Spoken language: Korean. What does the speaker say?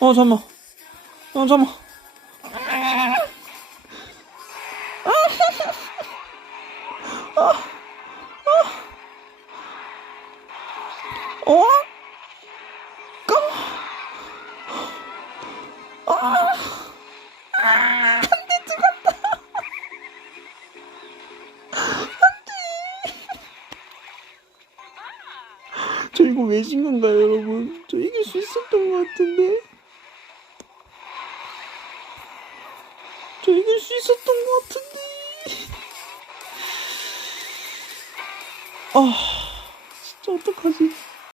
어, 잠깐만. 잠깐만. 어? 저 이거 왜 진 건가요, 여러분? 저 이길 수 있었던 것 같은데. 저 이길 수 있었던 것 같은데. 아, 진짜 어떡하지?